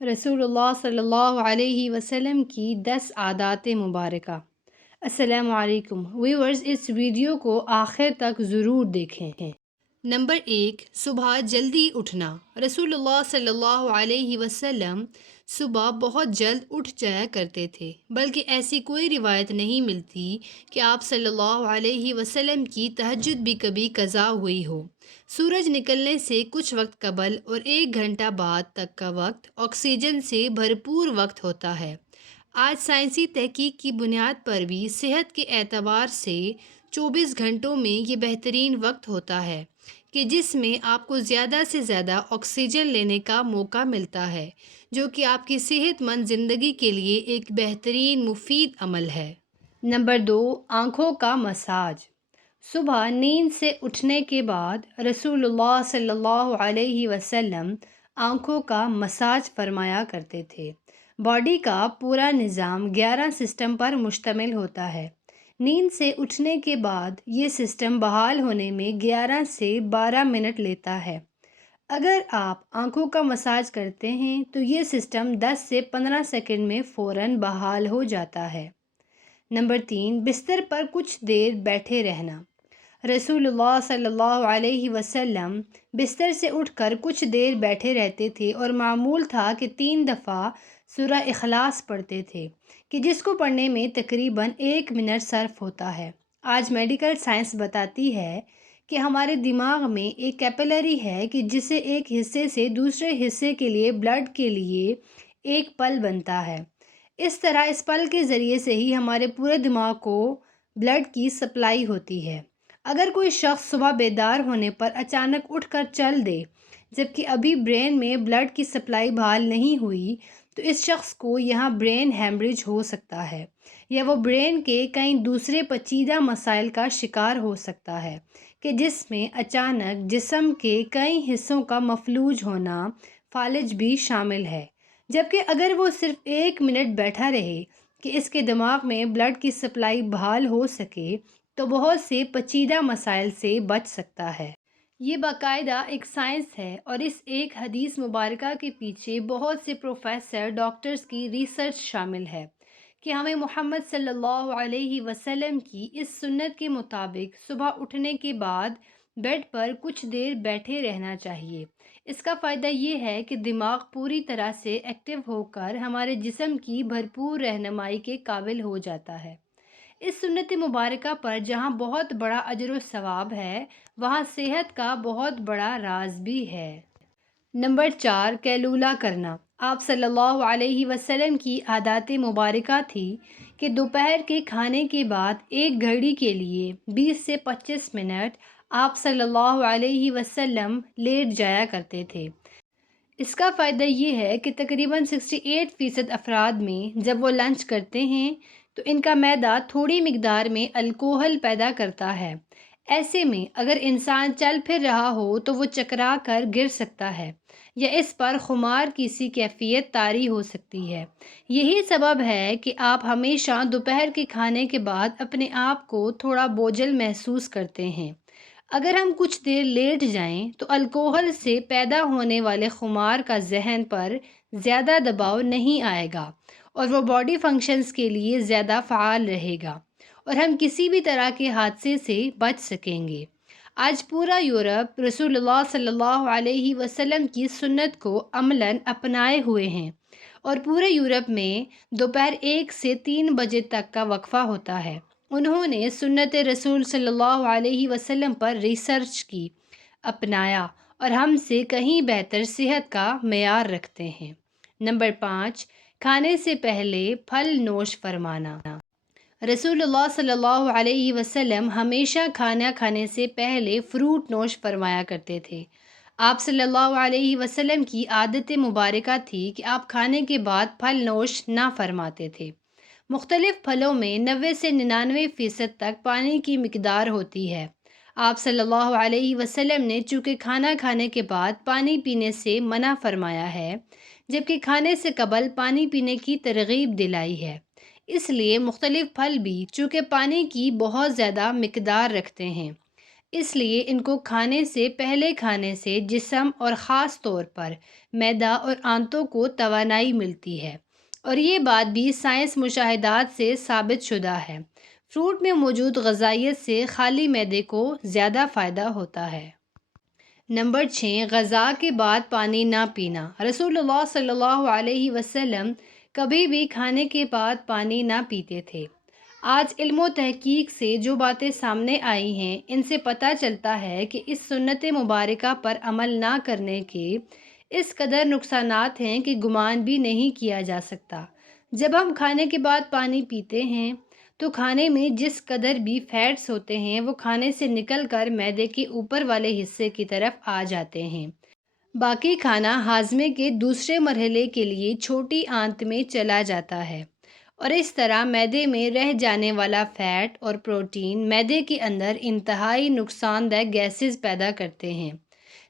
رسول اللہ صلی اللہ علیہ وسلم کی 10 عادات مبارکہ۔ السلام علیکم ویورز، اس ویڈیو کو آخر تک ضرور دیکھیں۔ نمبر 1، صبح جلدی اٹھنا۔ رسول اللہ صلی اللہ علیہ وسلم صبح بہت جلد اٹھ جایا کرتے تھے، بلکہ ایسی کوئی روایت نہیں ملتی کہ آپ صلی اللہ علیہ وسلم کی تہجد بھی کبھی قضا ہوئی ہو۔ سورج نکلنے سے کچھ وقت قبل اور 1 گھنٹہ بعد تک کا وقت آکسیجن سے بھرپور وقت ہوتا ہے۔ آج سائنسی تحقیق کی بنیاد پر بھی صحت کے اعتبار سے 24 گھنٹوں میں یہ بہترین وقت ہوتا ہے کہ جس میں آپ کو زیادہ سے زیادہ آکسیجن لینے کا موقع ملتا ہے، جو کہ آپ کی صحت مند زندگی کے لیے ایک بہترین مفید عمل ہے۔ نمبر 2، آنکھوں کا مساج۔ صبح نیند سے اٹھنے کے بعد رسول اللہ صلی اللہ علیہ وسلم آنکھوں کا مساج فرمایا کرتے تھے۔ باڈی کا پورا نظام 11 سسٹم پر مشتمل ہوتا ہے۔ نیند سے اٹھنے کے بعد یہ سسٹم بحال ہونے میں 11 سے 12 منٹ لیتا ہے۔ اگر آپ آنکھوں کا مساج کرتے ہیں تو یہ سسٹم 10 سے 15 سیکنڈ میں فوراً بحال ہو جاتا ہے۔ نمبر 3، بستر پر کچھ دیر بیٹھے رہنا۔ رسول اللہ صلی اللہ علیہ وسلم بستر سے اٹھ کر کچھ دیر بیٹھے رہتے تھے اور معمول تھا کہ 3 دفعہ سورہ اخلاص پڑھتے تھے، کہ جس کو پڑھنے میں تقریباً 1 منٹ صرف ہوتا ہے۔ آج میڈیکل سائنس بتاتی ہے کہ ہمارے دماغ میں ایک کیپلری ہے کہ جسے ایک حصے سے دوسرے حصے کے لیے بلڈ کے لیے ایک پل بنتا ہے۔ اس طرح اس پل کے ذریعے سے ہی ہمارے پورے دماغ کو بلڈ کی سپلائی ہوتی ہے۔ اگر کوئی شخص صبح بیدار ہونے پر اچانک اٹھ کر چل دے جبکہ ابھی برین میں بلڈ کی سپلائی بحال نہیں ہوئی، تو اس شخص کو یہاں برین ہیمریج ہو سکتا ہے، یا وہ برین کے کئی دوسرے پیچیدہ مسائل کا شکار ہو سکتا ہے، کہ جس میں اچانک جسم کے کئی حصوں کا مفلوج ہونا، فالج بھی شامل ہے۔ جبکہ اگر وہ صرف 1 منٹ بیٹھا رہے کہ اس کے دماغ میں بلڈ کی سپلائی بحال ہو سکے، تو بہت سے پیچیدہ مسائل سے بچ سکتا ہے۔ یہ باقاعدہ ایک سائنس ہے، اور اس ایک حدیث مبارکہ کے پیچھے بہت سے پروفیسر، ڈاکٹرز کی ریسرچ شامل ہے کہ ہمیں محمد صلی اللہ علیہ وسلم کی اس سنت کے مطابق صبح اٹھنے کے بعد بیڈ پر کچھ دیر بیٹھے رہنا چاہیے۔ اس کا فائدہ یہ ہے کہ دماغ پوری طرح سے ایکٹیو ہو کر ہمارے جسم کی بھرپور رہنمائی کے قابل ہو جاتا ہے۔ اس سنت مبارکہ پر جہاں بہت بڑا اجر و ثواب ہے، وہاں صحت کا بہت بڑا راز بھی ہے۔ نمبر 4، قیلولہ کرنا۔ آپ صلی اللہ علیہ وسلم کی عادات مبارکہ تھی کہ دوپہر کے کھانے کے بعد 1 گھڑی کے لیے 20 سے 25 منٹ آپ صلی اللہ علیہ وسلم لیٹ جایا کرتے تھے۔ اس کا فائدہ یہ ہے کہ تقریباً 68% افراد میں جب وہ لنچ کرتے ہیں تو ان کا معدہ تھوڑی مقدار میں الکوہل پیدا کرتا ہے۔ ایسے میں اگر انسان چل پھر رہا ہو تو وہ چکرا کر گر سکتا ہے، یا اس پر خمار کی سی کیفیت طاری ہو سکتی ہے۔ یہی سبب ہے کہ آپ ہمیشہ دوپہر کے کھانے کے بعد اپنے آپ کو تھوڑا بوجھل محسوس کرتے ہیں۔ اگر ہم کچھ دیر لیٹ جائیں تو الکوہل سے پیدا ہونے والے خمار کا ذہن پر زیادہ دباؤ نہیں آئے گا، اور وہ باڈی فنکشنز کے لیے زیادہ فعال رہے گا، اور ہم کسی بھی طرح کے حادثے سے بچ سکیں گے۔ آج پورا یورپ رسول اللہ صلی اللہ علیہ وسلم کی سنت کو عملاً اپنائے ہوئے ہیں، اور پورے یورپ میں دوپہر 1 سے 3 بجے تک کا وقفہ ہوتا ہے۔ انہوں نے سنت رسول صلی اللہ علیہ وسلم پر ریسرچ کی، اپنایا، اور ہم سے کہیں بہتر صحت کا معیار رکھتے ہیں۔ نمبر 5، کھانے سے پہلے پھل نوش فرمانا۔ رسول اللہ صلی اللہ علیہ وسلم ہمیشہ کھانا کھانے سے پہلے فروٹ نوش فرمایا کرتے تھے۔ آپ صلی اللہ علیہ وسلم کی عادت مبارکہ تھی کہ آپ کھانے کے بعد پھل نوش نہ فرماتے تھے۔ مختلف پھلوں میں 90 سے 99% تک پانی کی مقدار ہوتی ہے۔ آپ صلی اللہ علیہ وسلم نے چونکہ کھانا کھانے کے بعد پانی پینے سے منع فرمایا ہے، جبکہ کھانے سے قبل پانی پینے کی ترغیب دلائی ہے، اس لیے مختلف پھل بھی چونکہ پانی کی بہت زیادہ مقدار رکھتے ہیں، اس لیے ان کو کھانے سے پہلے کھانے سے جسم اور خاص طور پر معدہ اور آنتوں کو توانائی ملتی ہے، اور یہ بات بھی سائنس مشاہدات سے ثابت شدہ ہے۔ فروٹ میں موجود غذائیت سے خالی معدے کو زیادہ فائدہ ہوتا ہے۔ نمبر 6، غذا کے بعد پانی نہ پینا۔ رسول اللہ صلی اللہ علیہ وسلم کبھی بھی کھانے کے بعد پانی نہ پیتے تھے۔ آج علم و تحقیق سے جو باتیں سامنے آئی ہیں، ان سے پتہ چلتا ہے کہ اس سنت مبارکہ پر عمل نہ کرنے کے اس قدر نقصانات ہیں کہ گمان بھی نہیں کیا جا سکتا۔ جب ہم کھانے کے بعد پانی پیتے ہیں تو کھانے میں جس قدر بھی فیٹس ہوتے ہیں وہ کھانے سے نکل کر معدے کے اوپر والے حصے کی طرف آ جاتے ہیں۔ باقی کھانا ہاضمے کے دوسرے مرحلے کے لیے چھوٹی آنت میں چلا جاتا ہے، اور اس طرح معدے میں رہ جانے والا فیٹ اور پروٹین معدے کے اندر انتہائی نقصان دہ گیسز پیدا کرتے ہیں،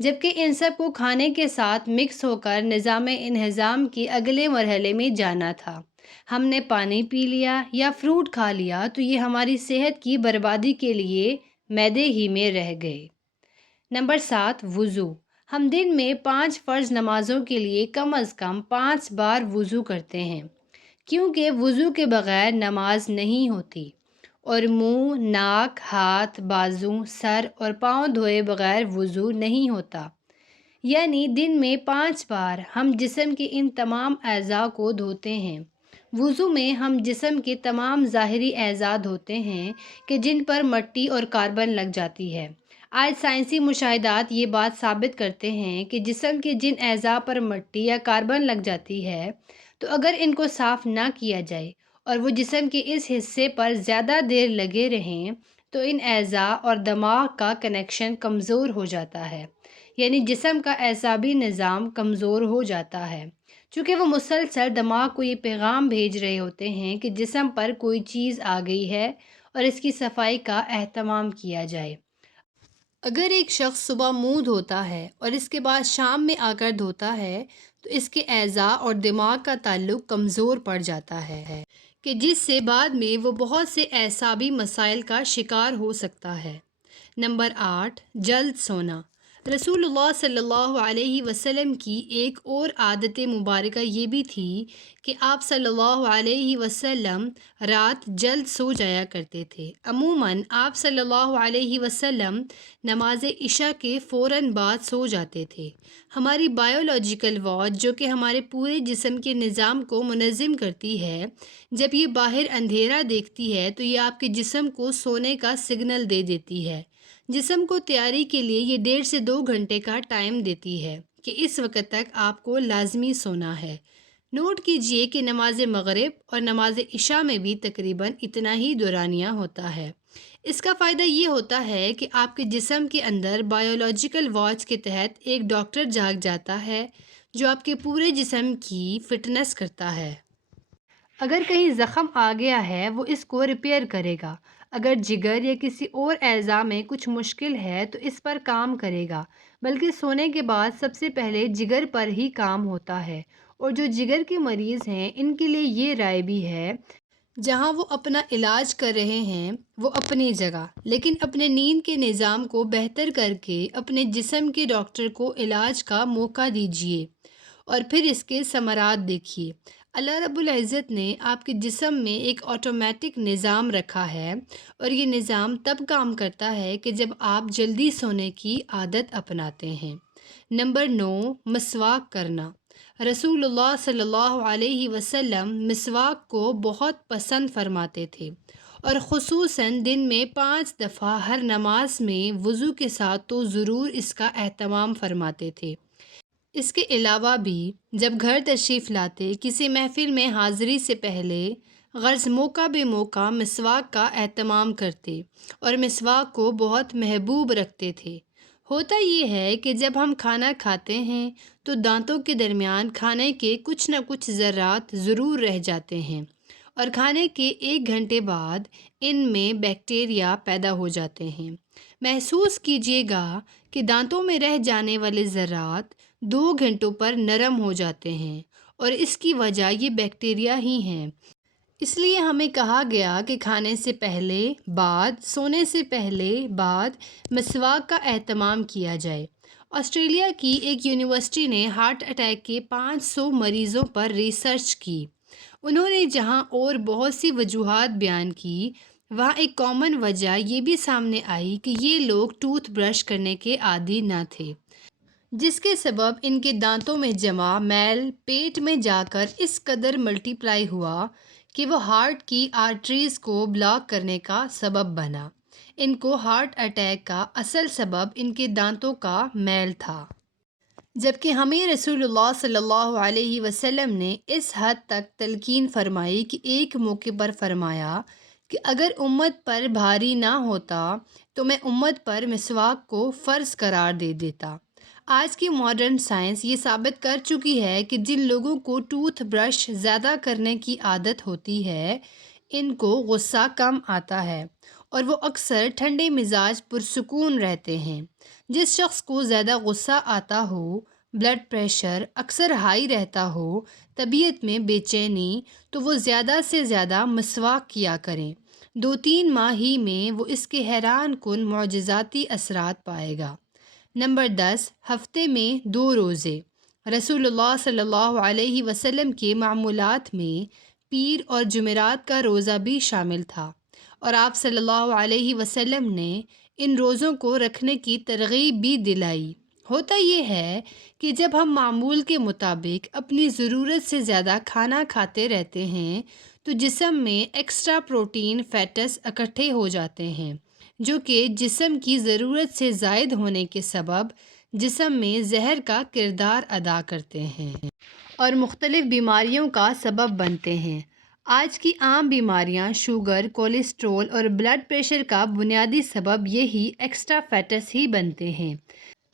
جبکہ ان سب کو کھانے کے ساتھ مکس ہو کر نظام انہضام کے اگلے مرحلے میں جانا تھا۔ ہم نے پانی پی لیا یا فروٹ کھا لیا تو یہ ہماری صحت کی بربادی کے لیے معدے ہی میں رہ گئے۔ نمبر 7، وضو۔ ہم دن میں 5 فرض نمازوں کے لیے کم از کم 5 بار وضو کرتے ہیں، کیونکہ وضو کے بغیر نماز نہیں ہوتی، اور منہ، ناک، ہاتھ، بازو، سر اور پاؤں دھوئے بغیر وضو نہیں ہوتا۔ یعنی دن میں 5 بار ہم جسم کے ان تمام اعضاء کو دھوتے ہیں۔ وضو میں ہم جسم کے تمام ظاہری اعضاء دھوتے ہیں کہ جن پر مٹی اور کاربن لگ جاتی ہے۔ آج سائنسی مشاہدات یہ بات ثابت کرتے ہیں کہ جسم کے جن اعضاء پر مٹی یا کاربن لگ جاتی ہے، تو اگر ان کو صاف نہ کیا جائے اور وہ جسم کے اس حصے پر زیادہ دیر لگے رہیں تو ان اعضاء اور دماغ کا کنیکشن کمزور ہو جاتا ہے، یعنی جسم کا اعصابی نظام کمزور ہو جاتا ہے، چونکہ وہ مسلسل دماغ کو یہ پیغام بھیج رہے ہوتے ہیں کہ جسم پر کوئی چیز آ گئی ہے اور اس کی صفائی کا اہتمام کیا جائے۔ اگر ایک شخص صبح منہ دھوتا ہے اور اس کے بعد شام میں آ کر دھوتا ہے تو اس کے اعضاء اور دماغ کا تعلق کمزور پڑ جاتا ہے، کہ جس سے بعد میں وہ بہت سے اعصابی مسائل کا شکار ہو سکتا ہے۔ نمبر 8، جلد سونا۔ رسول اللہ صلی اللہ علیہ وسلم کی ایک اور عادت مبارکہ یہ بھی تھی کہ آپ صلی اللہ علیہ وسلم رات جلد سو جایا کرتے تھے۔ عموماً آپ صلی اللہ علیہ وسلم نماز عشاء کے فوراً بعد سو جاتے تھے۔ ہماری بائیولوجیکل واچ، جو کہ ہمارے پورے جسم کے نظام کو منظم کرتی ہے، جب یہ باہر اندھیرا دیکھتی ہے تو یہ آپ کے جسم کو سونے کا سگنل دے دیتی ہے۔ جسم کو تیاری کے لیے یہ 1.5 سے 2 گھنٹے کا ٹائم دیتی ہے کہ اس وقت تک آپ کو لازمی سونا ہے۔ نوٹ کیجئے کہ نماز مغرب اور نماز عشاء میں بھی تقریباً اتنا ہی دورانیہ ہوتا ہے۔ اس کا فائدہ یہ ہوتا ہے کہ آپ کے جسم کے اندر بائیولوجیکل واچ کے تحت ایک ڈاکٹر جاگ جاتا ہے جو آپ کے پورے جسم کی فٹنس کرتا ہے۔ اگر کہیں زخم آ گیا ہے وہ اس کو ریپیئر کرے گا، اگر جگر یا کسی اور اعضاء میں کچھ مشکل ہے تو اس پر کام کرے گا، بلکہ سونے کے بعد سب سے پہلے جگر پر ہی کام ہوتا ہے۔ اور جو جگر کے مریض ہیں ان کے لیے یہ رائے بھی ہے، جہاں وہ اپنا علاج کر رہے ہیں وہ اپنی جگہ، لیکن اپنے نیند کے نظام کو بہتر کر کے اپنے جسم کے ڈاکٹر کو علاج کا موقع دیجیے اور پھر اس کے ثمرات دیکھیے۔ اللہ رب العزت نے آپ کے جسم میں ایک آٹومیٹک نظام رکھا ہے، اور یہ نظام تب کام کرتا ہے کہ جب آپ جلدی سونے کی عادت اپناتے ہیں۔ نمبر 9، مسواک کرنا۔ رسول اللہ صلی اللہ علیہ وسلم مسواک کو بہت پسند فرماتے تھے، اور خصوصاً دن میں 5 دفعہ ہر نماز میں وضو کے ساتھ تو ضرور اس کا اہتمام فرماتے تھے۔ اس کے علاوہ بھی جب گھر تشریف لاتے کسی محفل میں حاضری سے پہلے غرض موقع بے موقع مسواک کا اہتمام کرتے، اور مسواک کو بہت محبوب رکھتے تھے۔ ہوتا یہ ہے کہ جب ہم کھانا کھاتے ہیں تو دانتوں کے درمیان کھانے کے کچھ نہ کچھ ذرات ضرور رہ جاتے ہیں، اور کھانے کے 1 گھنٹے بعد ان میں بیکٹیریا پیدا ہو جاتے ہیں۔ محسوس کیجیے گا کہ دانتوں میں رہ جانے والے ذرات 2 گھنٹوں پر نرم ہو جاتے ہیں، اور اس کی وجہ یہ بیکٹیریا ہی ہیں۔ اس لیے ہمیں کہا گیا کہ کھانے سے پہلے، بعد، سونے سے پہلے، بعد مسواک کا اہتمام کیا جائے۔ آسٹریلیا کی ایک یونیورسٹی نے ہارٹ اٹیک کے 500 مریضوں پر ریسرچ کی۔ انہوں نے جہاں اور بہت سی وجوہات بیان کی، وہاں ایک کامن وجہ یہ بھی سامنے آئی کہ یہ لوگ ٹوتھ برش کرنے کے عادی نہ تھے، جس کے سبب ان کے دانتوں میں جمع میل پیٹ میں جا کر اس قدر ملٹی پلائی ہوا کہ وہ ہارٹ کی آرٹریز کو بلاک کرنے کا سبب بنا۔ ان کو ہارٹ اٹیک کا اصل سبب ان کے دانتوں کا میل تھا، جبکہ ہمیں رسول اللہ صلی اللہ علیہ وسلم نے اس حد تک تلقین فرمائی کہ ایک موقع پر فرمایا کہ اگر امت پر بھاری نہ ہوتا تو میں امت پر مسواک کو فرض قرار دے دیتا۔ آج کی ماڈرن سائنس یہ ثابت کر چکی ہے کہ جن لوگوں کو ٹوتھ برش زیادہ کرنے کی عادت ہوتی ہے، ان کو غصہ کم آتا ہے اور وہ اکثر ٹھنڈے مزاج پرسکون رہتے ہیں۔ جس شخص کو زیادہ غصہ آتا ہو، بلڈ پریشر اکثر ہائی رہتا ہو، طبیعت میں بے چینی، تو وہ زیادہ سے زیادہ مسواک کیا کریں۔ 2-3 ماہ ہی میں وہ اس کے حیران کن معجزاتی اثرات پائے گا۔ نمبر 10، ہفتے میں 2 روزے۔ رسول اللہ صلی اللہ علیہ وسلم کے معمولات میں پیر اور جمعرات کا روزہ بھی شامل تھا، اور آپ صلی اللہ علیہ وسلم نے ان روزوں کو رکھنے کی ترغیب بھی دلائی۔ ہوتا یہ ہے کہ جب ہم معمول کے مطابق اپنی ضرورت سے زیادہ کھانا کھاتے رہتے ہیں تو جسم میں ایکسٹرا پروٹین فیٹس اکٹھے ہو جاتے ہیں، جو کہ جسم کی ضرورت سے زائد ہونے کے سبب جسم میں زہر کا کردار ادا کرتے ہیں اور مختلف بیماریوں کا سبب بنتے ہیں۔ آج کی عام بیماریاں شوگر، کولیسٹرول اور بلڈ پریشر کا بنیادی سبب یہی ایکسٹرا فیٹس ہی بنتے ہیں۔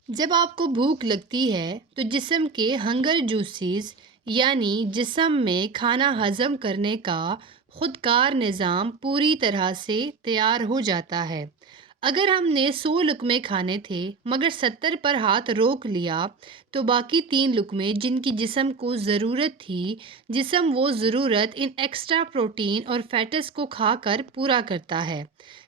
جب آپ کو بھوک لگتی ہے تو جسم کے ہنگر جوسز یعنی جسم میں کھانا ہضم کرنے کا خودکار نظام پوری طرح سے تیار ہو جاتا ہے۔ اگر ہم نے 100 لقمے کھانے تھے مگر 70 پر ہاتھ روک لیا تو باقی 3 لقمے جن کی جسم کو ضرورت تھی، جسم وہ ضرورت ان ایکسٹرا پروٹین اور فیٹس کو کھا کر پورا کرتا ہے۔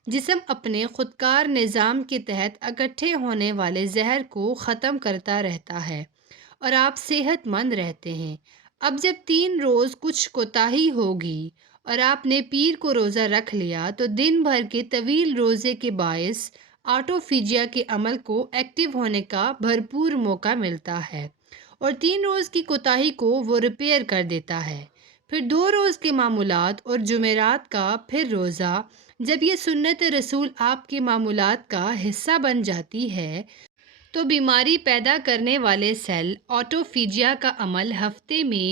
جسم اپنے خودکار نظام کے تحت اکٹھے ہونے والے زہر کو ختم کرتا رہتا ہے اور آپ صحت مند رہتے ہیں۔ اب جب 3 روز کچھ کوتاہی ہوگی اور آپ نے پیر کو روزہ رکھ لیا تو دن بھر کے طویل روزے کے باعث آٹوفیجیا کے عمل کو ایکٹیو ہونے کا بھرپور موقع ملتا ہے اور 3 روز کی کوتاہی کو وہ ریپیئر کر دیتا ہے۔ پھر 2 روز کے معمولات اور جمعرات کا پھر روزہ، جب یہ سنت رسول آپ کے معمولات کا حصہ بن جاتی ہے تو بیماری پیدا کرنے والے سیل آٹوفیجیا کا عمل ہفتے میں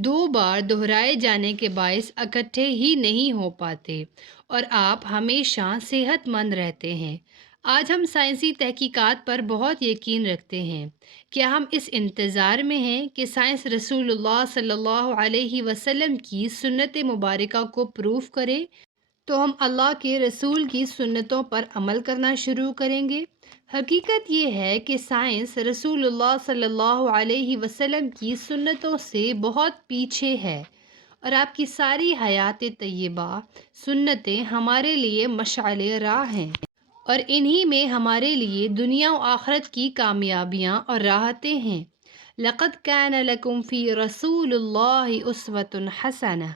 2 بار دہرائے جانے کے باعث اکٹھے ہی نہیں ہو پاتے اور آپ ہمیشہ صحت مند رہتے ہیں۔ آج ہم سائنسی تحقیقات پر بہت یقین رکھتے ہیں۔ کیا ہم اس انتظار میں ہیں کہ سائنس رسول اللہ صلی اللہ علیہ وسلم کی سنت مبارکہ کو پروف کرے تو ہم اللہ کے رسول کی سنتوں پر عمل کرنا شروع کریں گے؟ حقیقت یہ ہے کہ سائنس رسول اللہ صلی اللہ علیہ وسلم کی سنتوں سے بہت پیچھے ہے اور آپ کی ساری حیات طیبہ سنتیں ہمارے لیے مشعل راہ ہیں اور انہی میں ہمارے لیے دنیا و آخرت کی کامیابیاں اور راحتیں ہیں۔ لَقَدْ كَانَ لَكُمْ فِي رَسُولِ اللَّهِ أُسْوَةٌ حَسَنَةٌ۔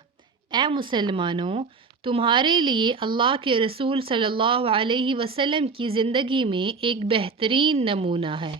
اے مسلمانوں، تمہارے لیے اللہ کے رسول صلی اللہ علیہ وسلم کی زندگی میں ایک بہترین نمونہ ہے۔